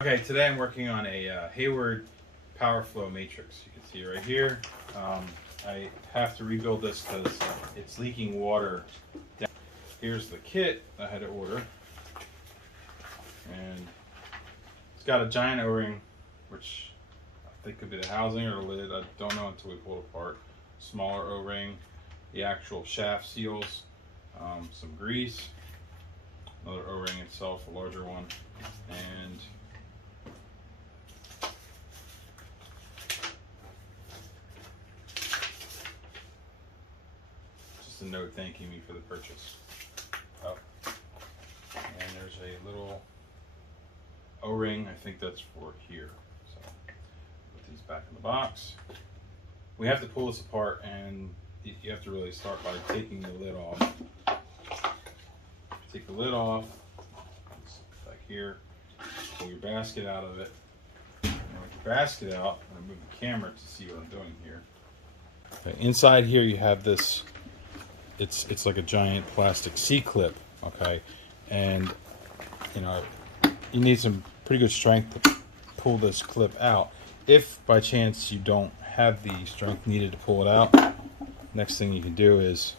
Okay, today I'm working on a Hayward Powerflow MatriX. You can see right here. I have to rebuild this because it's leaking water down. Here's the kit I had to order. And it's got a giant O-ring, which I think could be the housing or the lid. I don't know until we pull it apart. Smaller O-ring, the actual shaft seals, some grease, another O-ring itself, a larger one, and just a note thanking me for the purchase. Oh, and there's a little O-ring, I think that's for here. So put these back in the box. We have to pull this apart, and you have to really start by taking the lid off. Take the lid off, it's back here, pull your basket out of it. And with your basket out, I'm going to move the camera to see what I'm doing here. Okay, inside here you have this, it's like a giant plastic C-clip, okay? And you know, you need some pretty good strength to pull this clip out. If by chance you don't have the strength needed to pull it out, next thing you can do is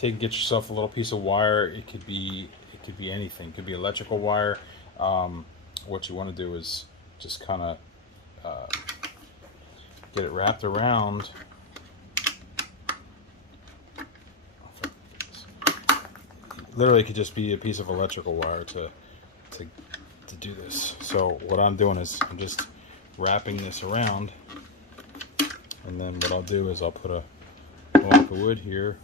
get yourself a little piece of wire. It could be anything. It could be electrical wire. What you want to do is just kind of get it wrapped around. Literally, it could just be a piece of electrical wire to do this. So what I'm doing is I'm just wrapping this around, and then what I'll do is I'll put a block of wood here.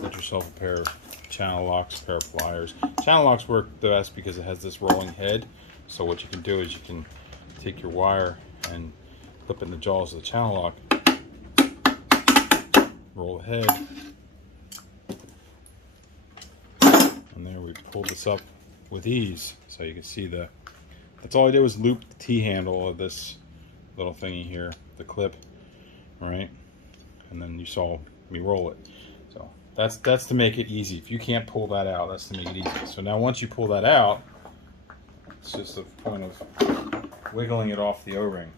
Get yourself a pair of channel locks, a pair of pliers. Channel locks work the best because it has this rolling head. So what you can do is you can take your wire and clip it in the jaws of the channel lock, roll the head, and there we pulled this up with ease. So you can see that's all I did was loop the T-handle of this little thingy here, the clip, right? And then you saw me roll it. So that's to make it easy. If you can't pull that out, that's to make it easy. So now once you pull that out, it's just a point of wiggling it off the O-ring.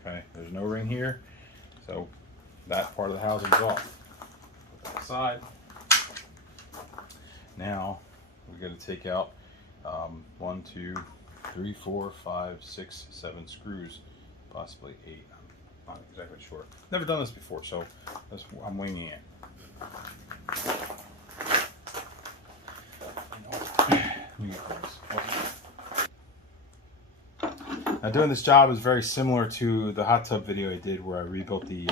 Okay, there's an O-ring here, so that part of the housing's off. Put that aside. Now we're going to take out 1, 2, 3, 4, 5, 6, 7 screws, possibly 8. I'm not exactly sure. Never done this before, so I'm winging it. Now doing this job is very similar to the hot tub video I did where I rebuilt the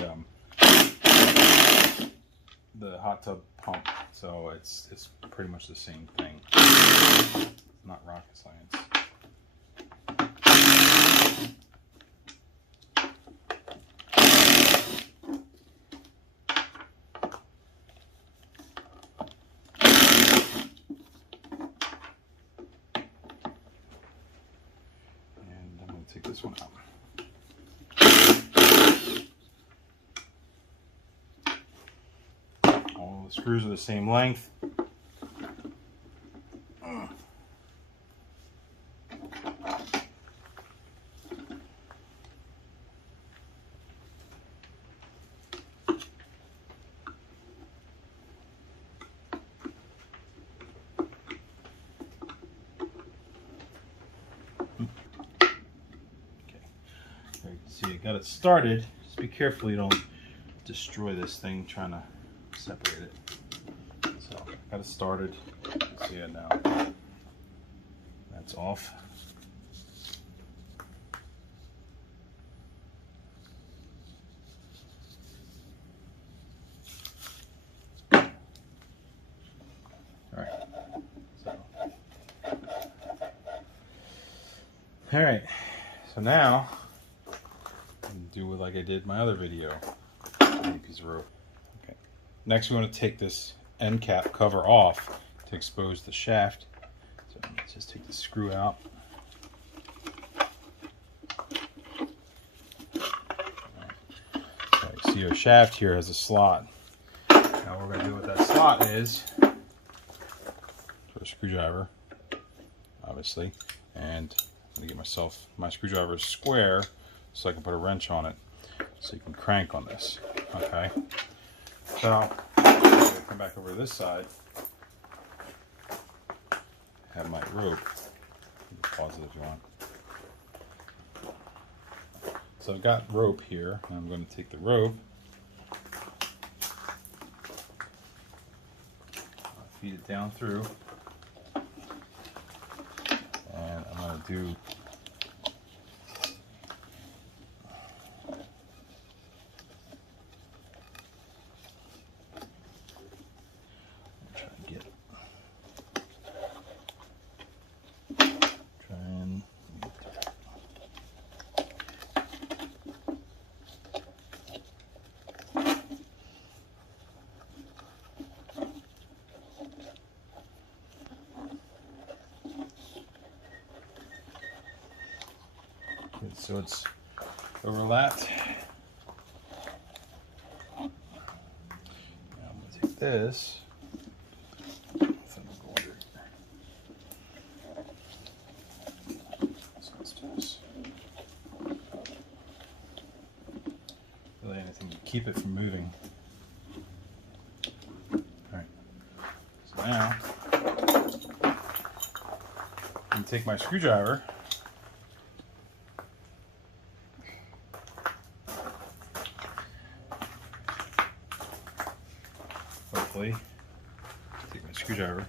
hot tub pump. So it's pretty much the same thing. It's not rocket science. Take this one out. All the screws are the same length. See, you got it started. Just be careful you don't destroy this thing trying to separate it. So, got it started. See it now. That's off. All right. So now, do it like I did my other video. Piece of rope. Okay. Next, we want to take this end cap cover off to expose the shaft. So let's just take the screw out. Okay, see your shaft here has a slot. Now what we're going to do with that slot is, for a screwdriver, obviously, and I'm going to get myself my screwdriver square so I can put a wrench on it so you can crank on this. Okay, so I'm going to come back over to this side, have my rope. You can pause it if you want. So I've got rope here, and I'm going to take the rope, feed it down through, and I'm going to do so it's overlapped. Now I'm going to take this. So let's do this. Really anything to keep it from moving. Alright. So now I'm going to take my screwdriver. Hopefully, take my screwdriver.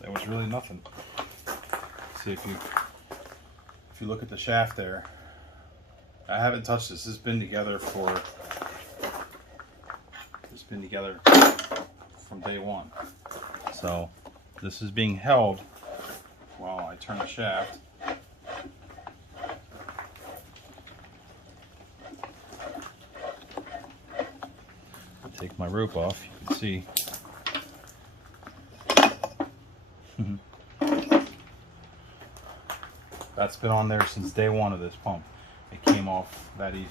That was really nothing. See if you look at the shaft there. I haven't touched this. This has been together from day one. So this is being held while I turn the shaft. Take my rope off, you can see. That's been on there since day one of this pump. It came off that easy.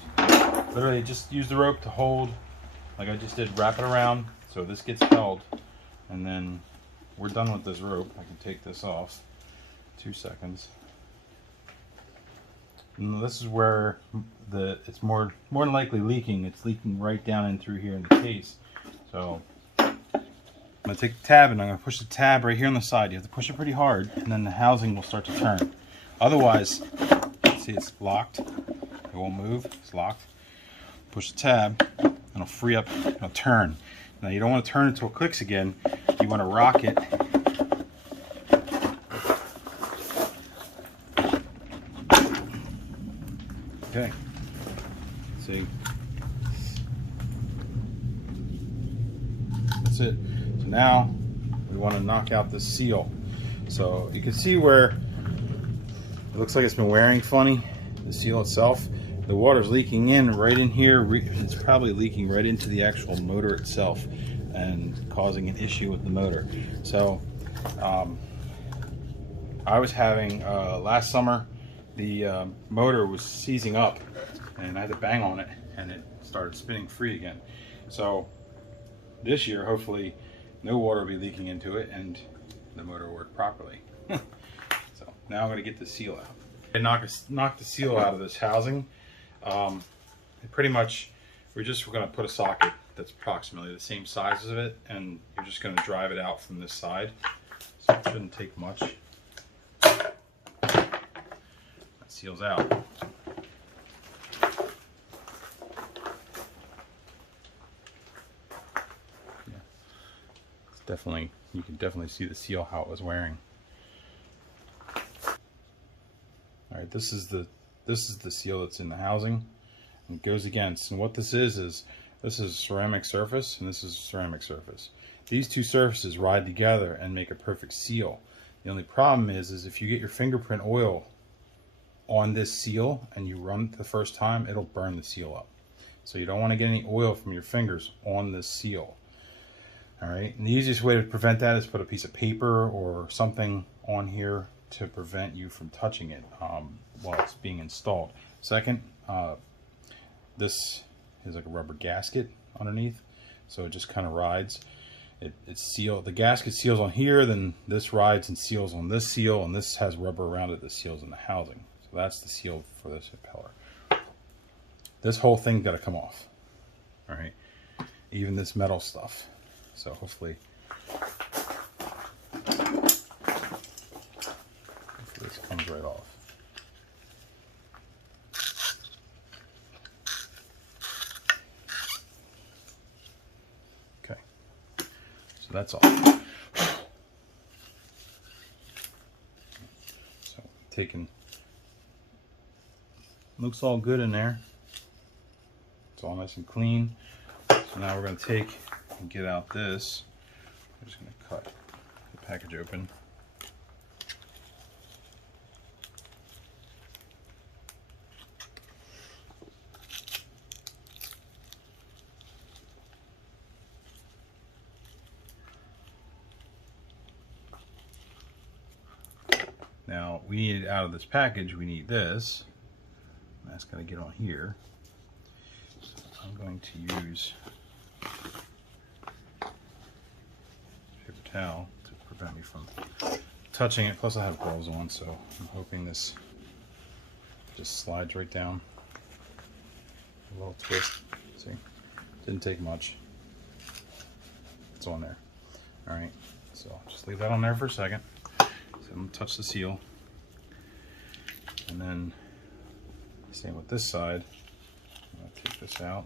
Literally just use the rope to hold, like I just did, wrap it around so this gets held, and then we're done with this rope. I can take this off. 2 seconds. And this is where it's more than likely leaking. It's leaking right down in through here in the case. So I'm going to take the tab and I'm going to push the tab right here on the side. You have to push it pretty hard, and then the housing will start to turn. Otherwise, see, it's locked. It won't move. It's locked. Push the tab and it'll free up. It'll turn. Now you don't want to turn it until it clicks again. You want to rock it. Okay, see, that's it. So now we want to knock out this seal. So you can see where it looks like it's been wearing funny, the seal itself. The water's leaking in right in here. It's probably leaking right into the actual motor itself and causing an issue with the motor. So I was having, last summer, the motor was seizing up and I had to bang on it and it started spinning free again. So this year, hopefully, no water will be leaking into it and the motor will work properly. So now I'm going to get the seal out. And knock the seal out of this housing. Pretty much, we're going to put a socket that's approximately the same size as it, and you're just going to drive it out from this side. So it shouldn't take much. Seals out. Yeah. It's definitely, you can definitely see the seal how it was wearing. All right, this is the seal that's in the housing, and it goes against. And what this is this is ceramic surface and this is ceramic surface. These two surfaces ride together and make a perfect seal. The only problem is if you get your fingerprint oil on this seal and you run it the first time, it'll burn the seal up. So you don't want to get any oil from your fingers on this seal. All right, and the easiest way to prevent that is put a piece of paper or something on here to prevent you from touching it while it's being installed. Second, this is like a rubber gasket underneath, so it just kind of rides. It's sealed. The gasket seals on here, then this rides and seals on this seal, and this has rubber around it that seals in the housing. So that's the seal for this impeller. This whole thing's got to come off. All right, even this metal stuff. So hopefully this comes right off. Okay, so that's all. So taking, looks all good in there. It's all nice and clean. So now we're going to take and get out this. I'm just going to cut the package open. Now we need it out of this package. We need this. That's got to get on here. So I'm going to use paper towel to prevent me from touching it. Plus I have gloves on, so I'm hoping this just slides right down. A little twist. See? Didn't take much. It's on there. Alright, so just leave that on there for a second. So I'm going to touch the seal. And then same with this side. I'm going to take this out.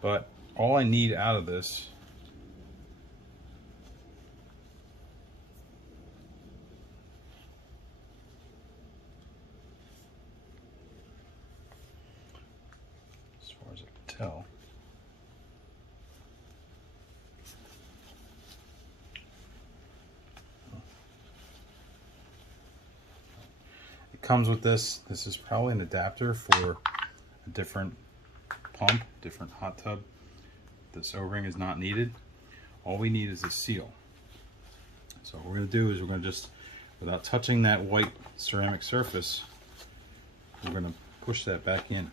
But all I need out of this as far as I can tell, it comes with this. This is probably an adapter for a different pump, different hot tub. This O-ring is not needed. All we need is a seal. So what we're going to do is we're going to just, without touching that white ceramic surface, we're going to push that back in.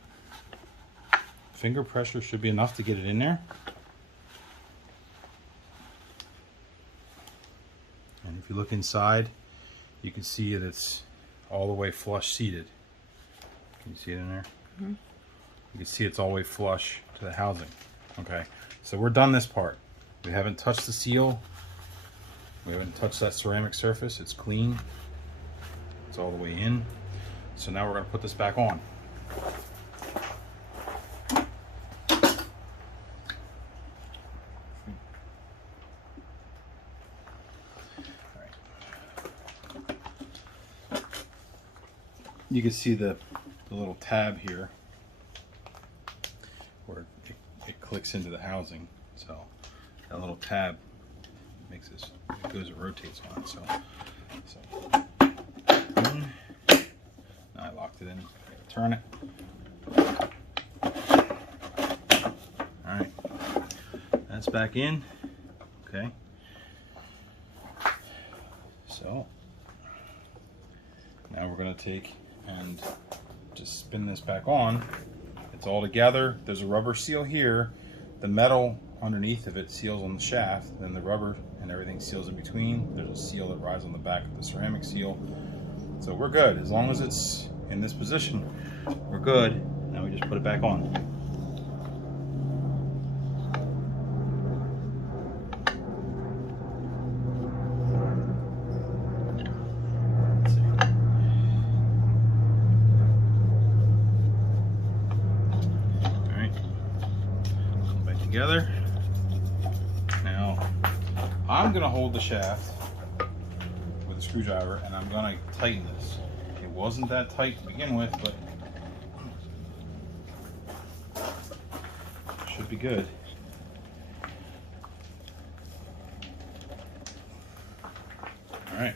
Finger pressure should be enough to get it in there. And if you look inside, you can see that it's all the way flush seated. Can you see it in there? Mm-hmm. You can see it's all the way flush to the housing. Okay, so we're done this part. We haven't touched the seal. We haven't touched that ceramic surface. It's clean. It's all the way in. So now we're going to put this back on. You can see the little tab here where it clicks into the housing. So that little tab makes this, it goes, it rotates on it. So now I locked it in. Turn it. All right, that's back in. Okay. So now we're going to take and just spin this back on. It's all together. There's a rubber seal here. The metal underneath of it seals on the shaft, then the rubber and everything seals in between. There's a seal that rides on the back of the ceramic seal. So we're good. As long as it's in this position, we're good. Now we just put it back on. Together. Now I'm going to hold the shaft with a screwdriver and I'm going to tighten this. It wasn't that tight to begin with, but it should be good. Alright,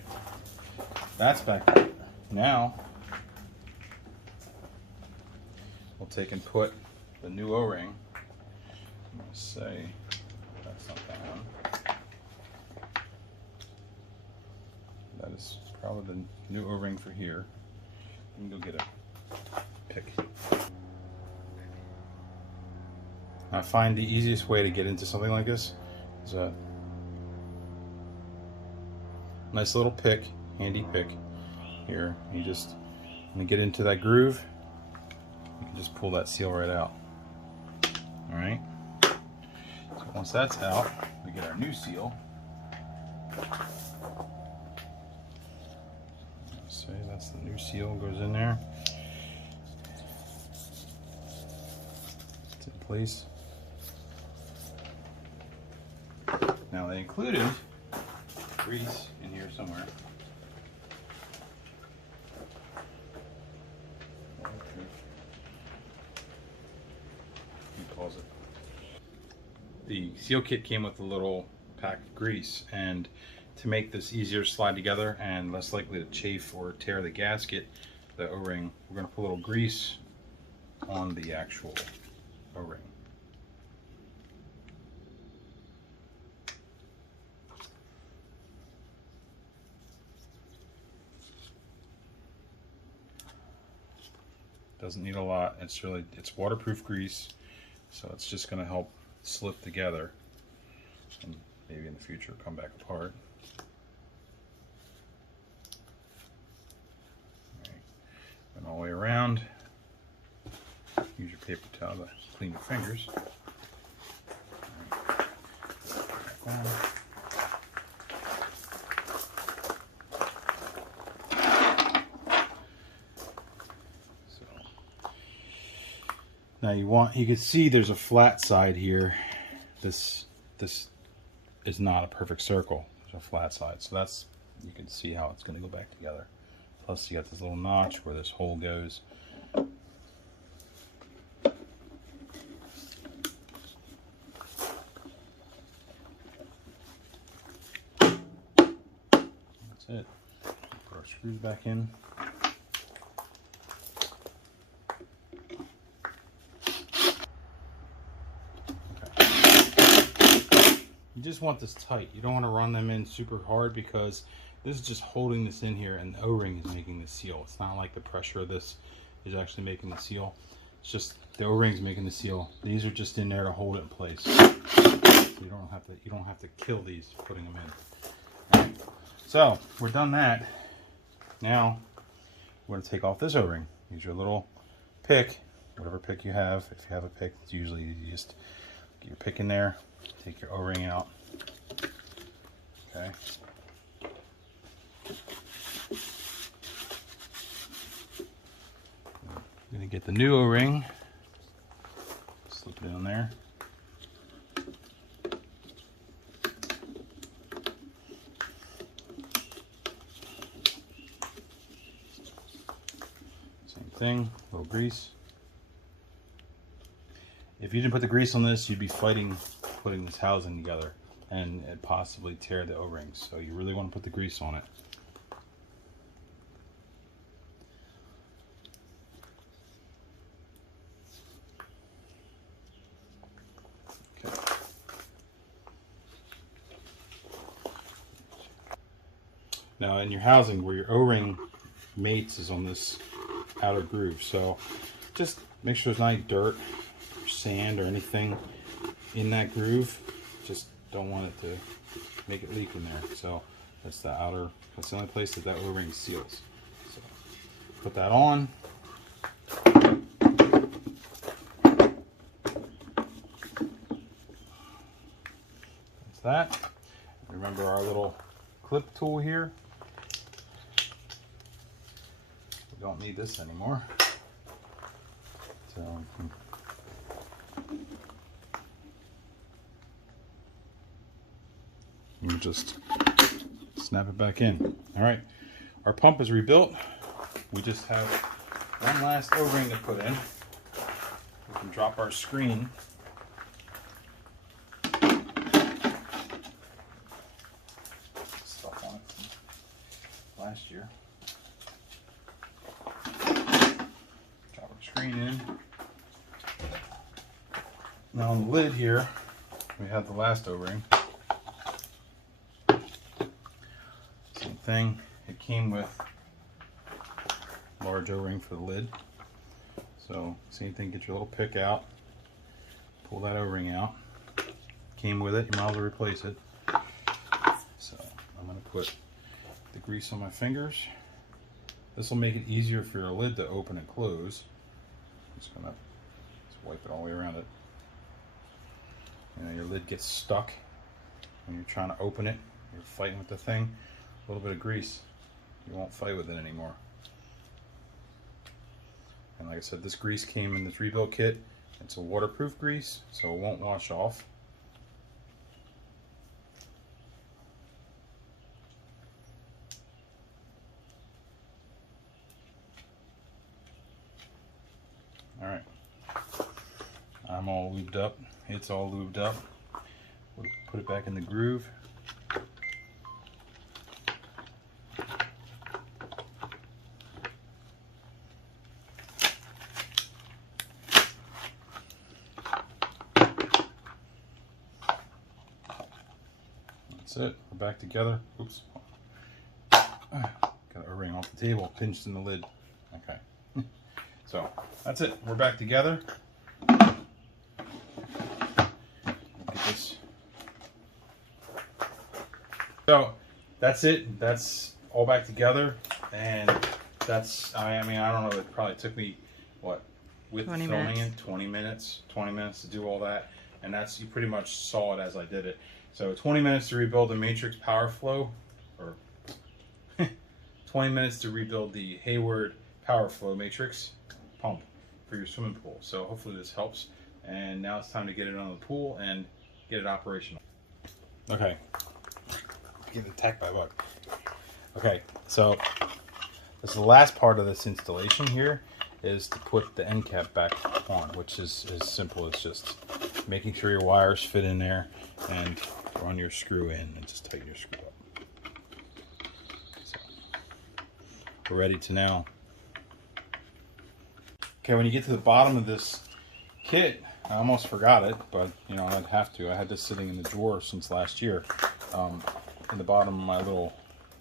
that's back there. Now we'll take and put the new O-ring. I'm going to say that's not that one. That is probably the new O-ring for here. You can go get a pick. I find the easiest way to get into something like this is nice little pick, handy pick here. You just, when you get into that groove, you can just pull that seal right out. All right. So once that's out, we get our new seal. See, that's the new seal, goes in there. It's in place. Now they included grease in here somewhere. Pause it. The seal kit came with a little pack of grease, and to make this easier to slide together and less likely to chafe or tear the gasket, the O-ring, we're going to put a little grease on the actual O-ring. Doesn't need a lot. It's waterproof grease, so it's just going to help slip together and maybe in the future come back apart. And all the way around. Use your paper towel to clean your fingers. Right. So now you can see there's a flat side here. This is not a perfect circle. There's a flat side, so that's, you can see how it's going to go back together. Plus you got this little notch where this hole goes. That's it. Put our screws back in. Okay. You just want this tight. You don't want to run them in super hard, because this is just holding this in here, and the O-ring is making the seal. It's not like the pressure of this is actually making the seal. It's just the O-ring is making the seal. These are just in there to hold it in place. So you don't have to kill these putting them in. All right. So we're done that. Now we're going to take off this O-ring. Use your little pick, whatever pick you have. If you have a pick, it's usually you just get your pick in there, take your O-ring out. Okay. I'm going to get the new O-ring, slip it in there. Same thing, a little grease. If you didn't put the grease on this, you'd be fighting putting this housing together, and it'd possibly tear the O-rings. So you really want to put the grease on it. Now in your housing, where your O-ring mates is on this outer groove, so just make sure there's not any dirt or sand or anything in that groove. Just don't want it to make it leak in there. So that's the only place that O-ring seals. So put that on. That's that. Remember our little clip tool here. We don't need this anymore. So you just snap it back in. All right, our pump is rebuilt. We just have one last O-ring to put in. We can drop our screen. Stuff on it from last year. Drop our screen in. Now on the lid here, we have the last O-ring. Same thing. It came with a large O-ring for the lid. So same thing, get your little pick out, pull that O-ring out. Came with it, you might as well replace it. So I'm going to put the grease on my fingers. This will make it easier for your lid to open and close. I'm just gonna wipe it all the way around it. You know, your lid gets stuck when you're trying to open it. You're fighting with the thing. A little bit of grease, you won't fight with it anymore. And like I said, this grease came in this rebuild kit. It's a waterproof grease, so it won't wash off. Alright, I'm all lubed up. It's all lubed up. We'll put it back in the groove. That's it. We're back together. Oops. Got a ring off the table, pinched in the lid. Okay. So that's it. We're back together. Look at this. So that's it. That's all back together, and that's. I mean, I don't know. It probably took me what with filming it 20 minutes. 20 minutes to do all that, and that's you pretty much saw it as I did it. So 20 minutes to rebuild the Matrix Powerflow, or 20 minutes to rebuild the Hayward Powerflow MatriX pump for your swimming pool. So hopefully this helps, and now it's time to get it on the pool and get it operational. Okay, get attacked by a bug. Okay, so this is the last part of this installation here, is to put the end cap back on, which is as simple as just making sure your wires fit in there and run your screw in and just tighten your screw up. So we're ready to now. Okay, when you get to the bottom of this kit, I almost forgot it, but you know, I'd have to. I had this sitting in the drawer since last year. In the bottom of my little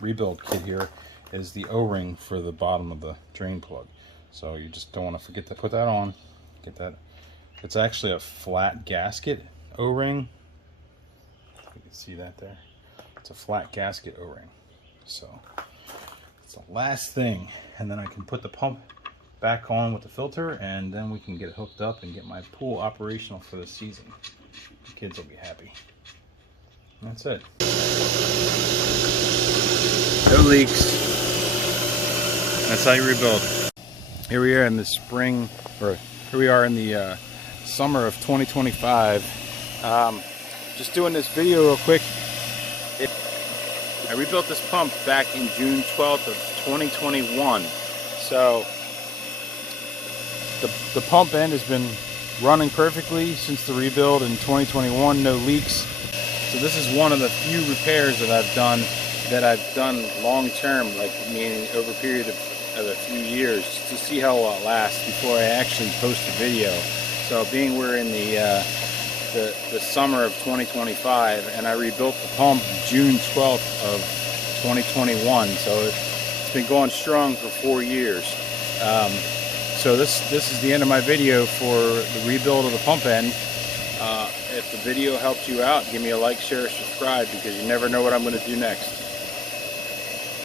rebuild kit here is the O-ring for the bottom of the drain plug. So you just don't want to forget to put that on. Get that. It's actually a flat gasket O-ring. You can see that there. It's a flat gasket O-ring. So it's the last thing, and then I can put the pump back on with the filter, and then we can get it hooked up and get my pool operational for the season. The kids will be happy. And that's it. No leaks. That's how you rebuild. Here we are in the spring, or here we are in the summer of 2025. Just doing this video real quick. I rebuilt this pump back in June 12th of 2021. So the pump end has been running perfectly since the rebuild in 2021, no leaks. So this is one of the few repairs that I've done long term, like meaning over a period of a few years, to see how well it lasts before I actually post a video. So being we're in the summer of 2025, and I rebuilt the pump June 12th of 2021, so it's been going strong for 4 years. So this is the end of my video for the rebuild of the pump end. If the video helped you out, give me a like, share, subscribe, because you never know what I'm going to do next.